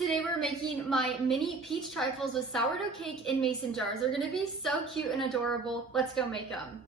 Today we're making my mini peach trifles with sourdough cake in mason jars. They're gonna be so cute and adorable. Let's go make them.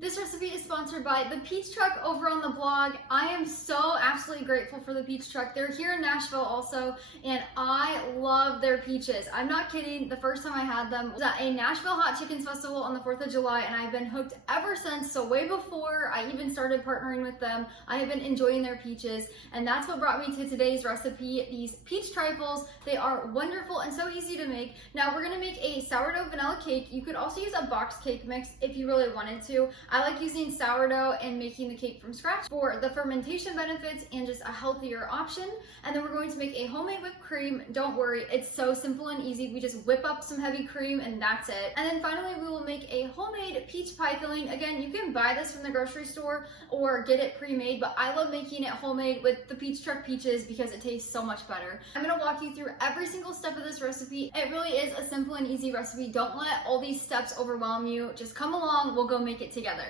This recipe is sponsored by the Peach Truck over on the blog. I am so absolutely grateful for the Peach Truck. They're here in Nashville also, and I love their peaches. I'm not kidding. The first time I had them was at a Nashville Hot Chickens Festival on the 4th of July, and I've been hooked ever since. So way before I even started partnering with them, I have been enjoying their peaches, and that's what brought me to today's recipe, these peach trifles. They are wonderful and so easy to make. Now we're gonna make a sourdough vanilla cake. You could also use a box cake mix if you really wanted to. I like using sourdough and making the cake from scratch for the fermentation benefits and just a healthier option. And then we're going to make a homemade whipped cream. Don't worry, it's so simple and easy. We just whip up some heavy cream and that's it. And then finally we will make a homemade peach pie filling. Again, you can buy this from the grocery store or get it pre-made, but I love making it homemade with the Peach Truck peaches because it tastes so much better. I'm gonna walk you through every single step of this recipe. It really is a simple and easy recipe. Don't let all these steps overwhelm you. Just come along, we'll go make it together.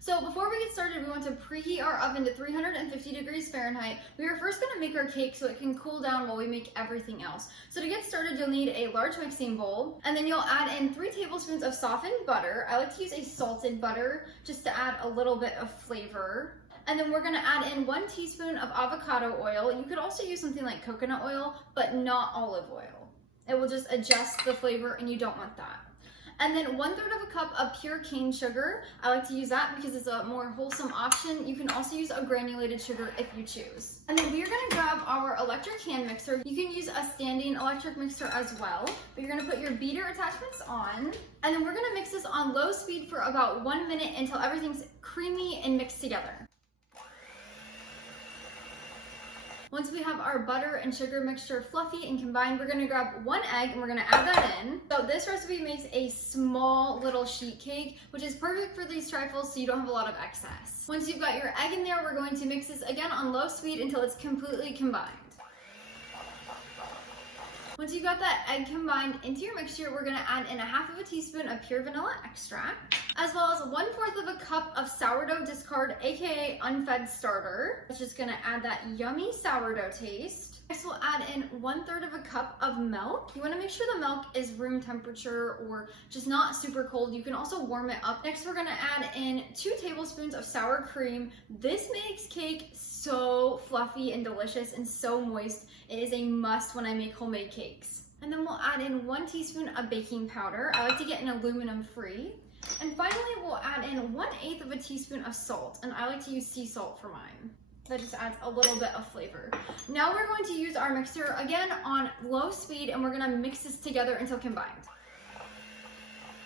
So before we get started, we want to preheat our oven to 350 degrees Fahrenheit. We are first going to make our cake so it can cool down while we make everything else. So to get started, you'll need a large mixing bowl, and then you'll add in 3 tablespoons of softened butter. I like to use a salted butter just to add a little bit of flavor. And then we're going to add in 1 teaspoon of avocado oil. You could also use something like coconut oil, but not olive oil. It will just adjust the flavor and you don't want that. And then 1/3 of a cup of pure cane sugar. I like to use that because it's a more wholesome option. You can also use a granulated sugar if you choose. And then we are going to grab our electric hand mixer. You can use a standing electric mixer as well, but you're going to put your beater attachments on. And then we're going to mix this on low speed for about 1 minute until everything's creamy and mixed together. Once we have our butter and sugar mixture fluffy and combined, we're gonna grab 1 egg and we're gonna add that in. So this recipe makes a small little sheet cake, which is perfect for these trifles so you don't have a lot of excess. Once you've got your egg in there, we're going to mix this again on low speed until it's completely combined. Once you've got that egg combined into your mixture, we're gonna add in 1/2 teaspoon of pure vanilla extract, as well as 1/4 of a cup of sourdough discard, aka unfed starter. It's just gonna add that yummy sourdough taste. Next, we'll add in 1/3 of a cup of milk. You wanna make sure the milk is room temperature or just not super cold. You can also warm it up. Next, we're gonna add in 2 tablespoons of sour cream. This makes cake so fluffy and delicious and so moist. It is a must when I make homemade cakes. And then we'll add in 1 teaspoon of baking powder. I like to get an aluminum free. And finally, we'll add in 1/8 of a teaspoon of salt. And I like to use sea salt for mine. That just adds a little bit of flavor. Now we're going to use our mixer again on low speed and we're gonna mix this together until combined.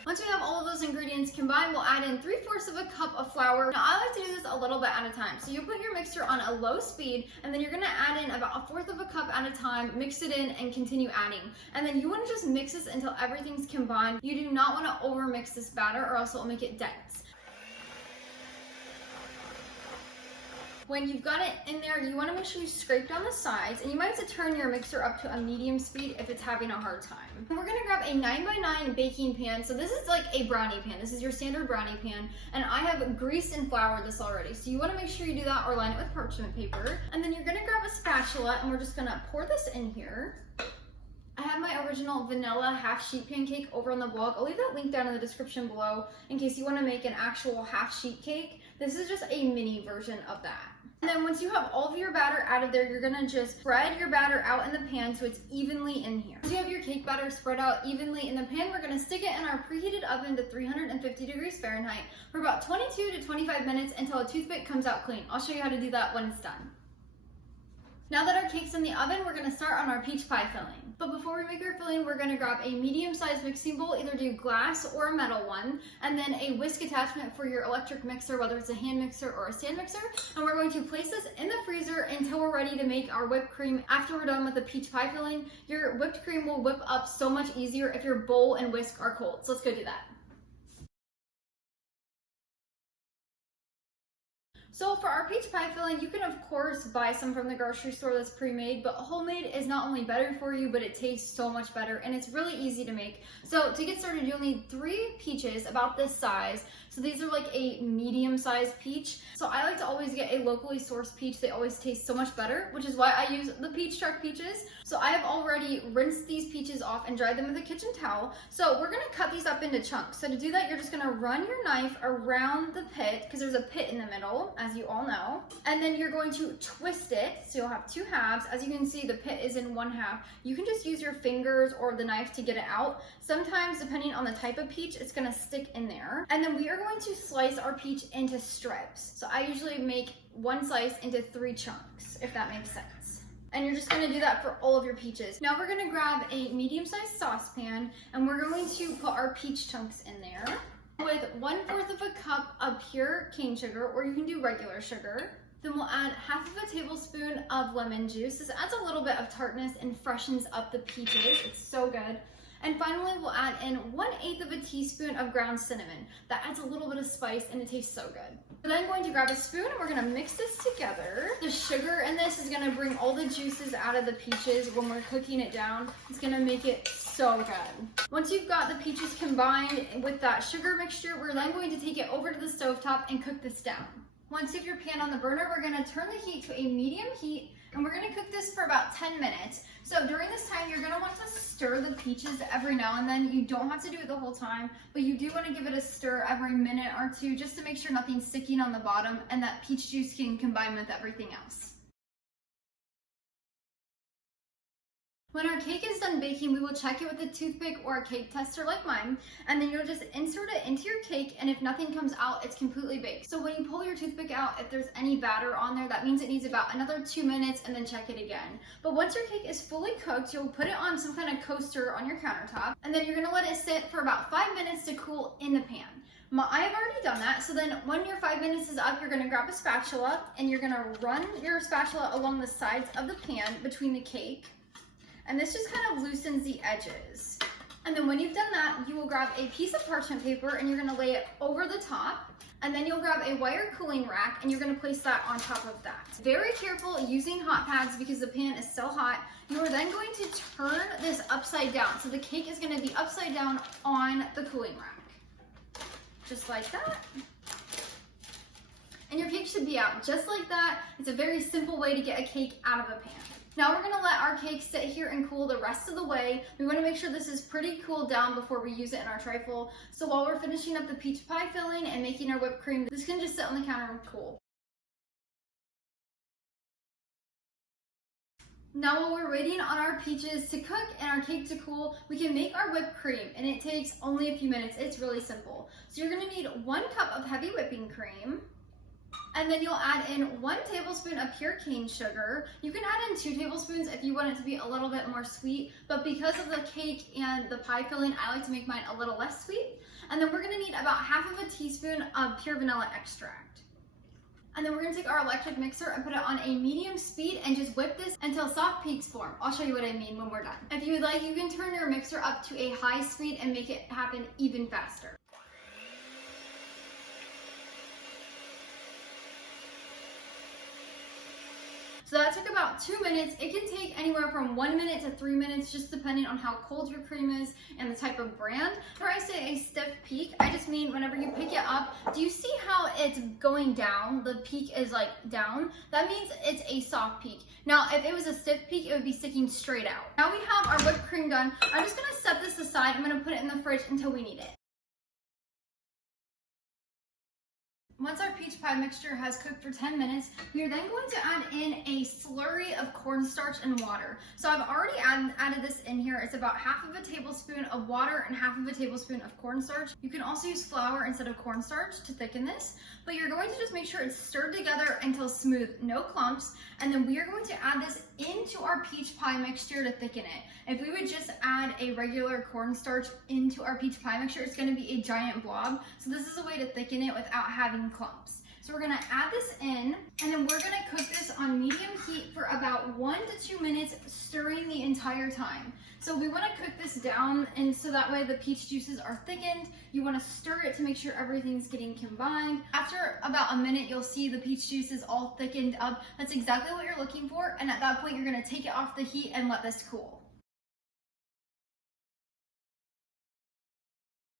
Once we have all of those ingredients combined, we'll add in 3/4 of a cup of flour. Now I like to do this a little bit at a time. So you put your mixer on a low speed and then you're gonna add in about 1/4 of a cup at a time, mix it in and continue adding. And then you wanna just mix this until everything's combined. You do not wanna over mix this batter or else it'll make it dense. When you've got it in there, you want to make sure you scrape down the sides, and you might have to turn your mixer up to a medium speed if it's having a hard time. And we're going to grab a 9x9 baking pan. So this is like a brownie pan. This is your standard brownie pan, and I have greased and floured this already. So you want to make sure you do that or line it with parchment paper. And then you're going to grab a spatula, and we're just going to pour this in here. I have my original vanilla half sheet pancake over on the blog. I'll leave that link down in the description below in case you want to make an actual half sheet cake. This is just a mini version of that. And then once you have all of your batter out of there, you're gonna just spread your batter out in the pan so it's evenly in here. Once you have your cake batter spread out evenly in the pan, we're gonna stick it in our preheated oven to 350 degrees Fahrenheit for about 22 to 25 minutes until a toothpick comes out clean. I'll show you how to do that when it's done. Now that our cake's in the oven, we're gonna start on our peach pie filling. But before we make our filling, we're gonna grab a medium-sized mixing bowl, either do glass or a metal one, and then a whisk attachment for your electric mixer, whether it's a hand mixer or a stand mixer. And we're going to place this in the freezer until we're ready to make our whipped cream. After we're done with the peach pie filling, your whipped cream will whip up so much easier if your bowl and whisk are cold. So let's go do that. So for our peach pie filling, you can of course buy some from the grocery store that's pre-made, but homemade is not only better for you, but it tastes so much better and it's really easy to make. So to get started, you'll need 3 peaches about this size. So these are like a medium-sized peach. So I like to always get a locally sourced peach. They always taste so much better, which is why I use the Peach Truck peaches. So I have already rinsed these peaches off and dried them with a kitchen towel. So we're gonna cut these up into chunks. So to do that, you're just gonna run your knife around the pit, because there's a pit in the middle, as you all know. And then you're going to twist it, so you'll have 2 halves. As you can see, the pit is in 1 half. You can just use your fingers or the knife to get it out. Sometimes, depending on the type of peach, it's gonna stick in there. And then we are going to slice our peach into strips. So I usually make 1 slice into 3 chunks, if that makes sense. And you're just gonna do that for all of your peaches. Now we're gonna grab a medium-sized saucepan and we're going to put our peach chunks in there with 1/4 of a cup of pure cane sugar, or you can do regular sugar. Then we'll add 1/2 tablespoon of lemon juice. This adds a little bit of tartness and freshens up the peaches. It's so good. And finally, we'll add in 1/8 teaspoon of ground cinnamon. That adds a little bit of spice and it tastes so good. We're then going to grab a spoon and we're gonna mix this together. The sugar in this is gonna bring all the juices out of the peaches when we're cooking it down. It's gonna make it so good. Once you've got the peaches combined with that sugar mixture, we're then going to take it over to the stovetop and cook this down. Once you have your pan on the burner, we're gonna turn the heat to a medium heat and we're gonna cook this for about 10 minutes. So during this time, you're gonna want to stir the peaches every now and then. You don't have to do it the whole time, but you do wanna give it a stir every minute or 2 just to make sure nothing's sticking on the bottom and that peach juice can combine with everything else. When our cake is done baking, we will check it with a toothpick or a cake tester like mine, and then you'll just insert it into your cake, and if nothing comes out, it's completely baked. So when you pull your toothpick out, if there's any batter on there, that means it needs about another 2 minutes, and then check it again. But once your cake is fully cooked, you'll put it on some kind of coaster on your countertop, and then you're gonna let it sit for about 5 minutes to cool in the pan. I've already done that, so then when your 5 minutes is up, you're gonna grab a spatula, and you're gonna run your spatula along the sides of the pan between the cake. And this just kind of loosens the edges. And then when you've done that, you will grab a piece of parchment paper and you're gonna lay it over the top. And then you'll grab a wire cooling rack and you're gonna place that on top of that. Very careful using hot pads because the pan is so hot. You are then going to turn this upside down. So the cake is gonna be upside down on the cooling rack. Just like that. And your cake should be out just like that. It's a very simple way to get a cake out of a pan. Now we're gonna let our cake sit here and cool the rest of the way. We wanna make sure this is pretty cooled down before we use it in our trifle. So while we're finishing up the peach pie filling and making our whipped cream, this can just sit on the counter and cool. Now while we're waiting on our peaches to cook and our cake to cool, we can make our whipped cream, and it takes only a few minutes. It's really simple. So you're gonna need 1 cup of heavy whipping cream. And then you'll add in 1 tablespoon of pure cane sugar. You can add in 2 tablespoons if you want it to be a little bit more sweet, but because of the cake and the pie filling, I like to make mine a little less sweet. And then we're gonna need about 1/2 teaspoon of pure vanilla extract. And then we're gonna take our electric mixer and put it on a medium speed and just whip this until soft peaks form. I'll show you what I mean when we're done. If you would like, you can turn your mixer up to a high speed and make it happen even faster. So that took about 2 minutes. It can take anywhere from 1 minute to 3 minutes, just depending on how cold your cream is and the type of brand. Whenever I say a stiff peak, I just mean whenever you pick it up, do you see how it's going down? The peak is like down. That means it's a soft peak. Now, if it was a stiff peak, it would be sticking straight out. Now we have our whipped cream done. I'm just gonna set this aside. I'm gonna put it in the fridge until we need it. Once our peach pie mixture has cooked for 10 minutes, we are then going to add in a slurry of cornstarch and water. So I've already added this in here. It's about 1/2 tablespoon of water and 1/2 tablespoon of cornstarch. You can also use flour instead of cornstarch to thicken this, but you're going to just make sure it's stirred together until smooth, no clumps. And then we are going to add this into our peach pie mixture to thicken it. If we would just add a regular cornstarch into our peach pie mixture, it's gonna be a giant blob. So this is a way to thicken it without having clumps. So we're gonna add this in, and then we're gonna cook this on medium heat for about 1 to 2 minutes, stirring the entire time. So we wanna cook this down, and so that way the peach juices are thickened. You wanna stir it to make sure everything's getting combined. After about a minute, you'll see the peach juices all thickened up. That's exactly what you're looking for, and at that point, you're gonna take it off the heat and let this cool.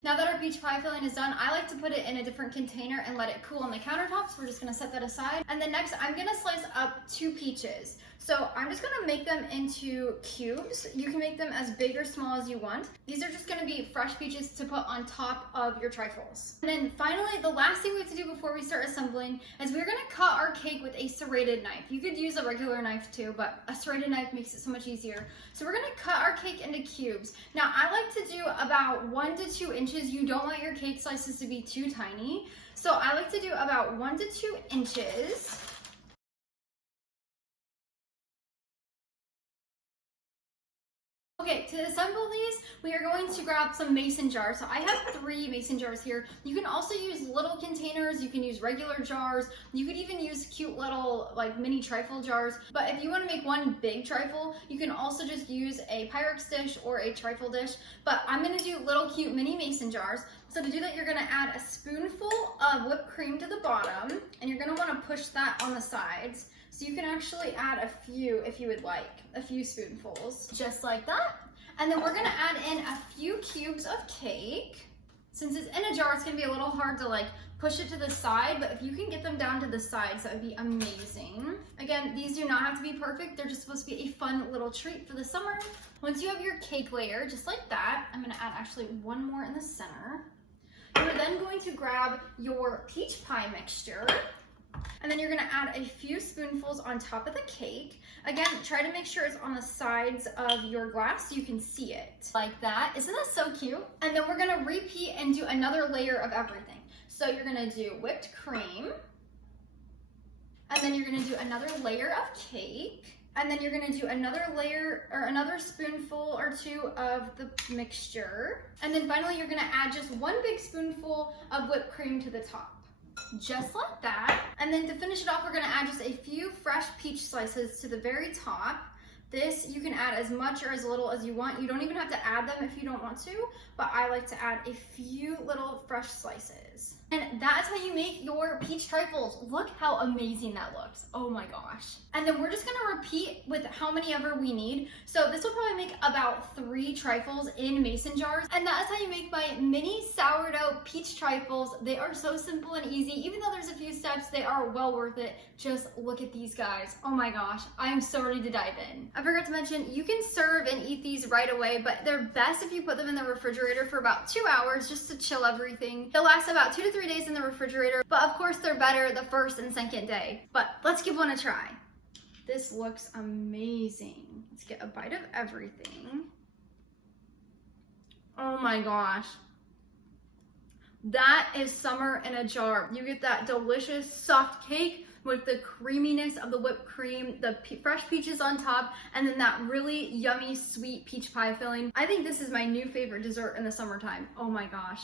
Now that our peach pie filling is done, I like to put it in a different container and let it cool on the countertops. We're just gonna set that aside. And then next, I'm gonna slice up 2 peaches. So I'm just gonna make them into cubes. You can make them as big or small as you want. These are just gonna be fresh peaches to put on top of your trifles. And then finally, the last thing we have to do before we start assembling is we're gonna cut our cake with a serrated knife. You could use a regular knife too, but a serrated knife makes it so much easier. So we're gonna cut our cake into cubes. Now I like to do about 1 to 2 inches. You don't want your cake slices to be too tiny. So I like to do about 1 to 2 inches. Okay, to assemble these, we are going to grab some mason jars. So I have 3 mason jars here. You can also use little containers. You can use regular jars. You could even use cute little like mini trifle jars. But if you want to make one big trifle, you can also just use a Pyrex dish or a trifle dish. But I'm going to do little cute mini mason jars. So to do that, you're going to add a spoonful of whipped cream to the bottom, and you're going to want to push that on the sides. So you can actually add a few if you would like, a few spoonfuls, just like that. And then we're gonna add in a few cubes of cake. Since it's in a jar, it's gonna be a little hard to like push it to the side, but if you can get them down to the sides, that would be amazing. Again, these do not have to be perfect. They're just supposed to be a fun little treat for the summer. Once you have your cake layer, just like that, I'm gonna add actually one more in the center. You're then going to grab your peach pie mixture, and then you're gonna add a few spoonfuls on top of the cake. Again, try to make sure it's on the sides of your glass so you can see it. Like that. Isn't that so cute? And then we're gonna repeat and do another layer of everything. So you're gonna do whipped cream, and then you're gonna do another layer of cake, and then you're gonna do another layer or another spoonful or 2 of the mixture. And then finally, you're gonna add just 1 big spoonful of whipped cream to the top. Just like that. And then to finish it off, we're gonna add just a few fresh peach slices to the very top. This, you can add as much or as little as you want. You don't even have to add them if you don't want to, but I like to add a few little fresh slices. And that's how you make your peach trifles. Look how amazing that looks. Oh my gosh. And then we're just gonna repeat with how many ever we need. So this will probably make about 3 trifles in mason jars. And that is how you make my mini sourdough peach trifles. They are so simple and easy. Even though there's a few steps, they are well worth it. Just look at these guys. Oh my gosh, I am so ready to dive in. I forgot to mention, you can serve and eat these right away, but they're best if you put them in the refrigerator for about 2 hours just to chill everything. They'll last about 2 to 3 days in the refrigerator, but of course they're better the first and second day. But let's give one a try. This looks amazing. Let's get a bite of everything. Oh my gosh. That is summer in a jar. You get that delicious soft cake with the creaminess of the whipped cream, the fresh peaches on top, and then that really yummy sweet peach pie filling. I think this is my new favorite dessert in the summertime. Oh my gosh.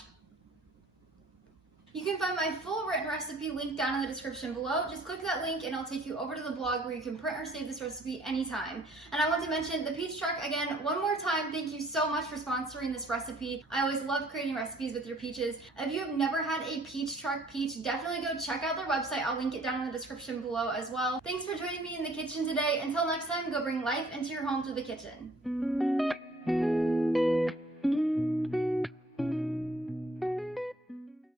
You can find my full written recipe linked down in the description below. Just click that link and it'll take you over to the blog where you can print or save this recipe anytime. And I want to mention the peach truck again one more time. Thank you so much for sponsoring this recipe. I always love creating recipes with your peaches. If you have never had a peach truck peach, definitely go check out their website. I'll link it down in the description below as well. Thanks for joining me in the kitchen today. Until next time, go bring life into your home through the kitchen.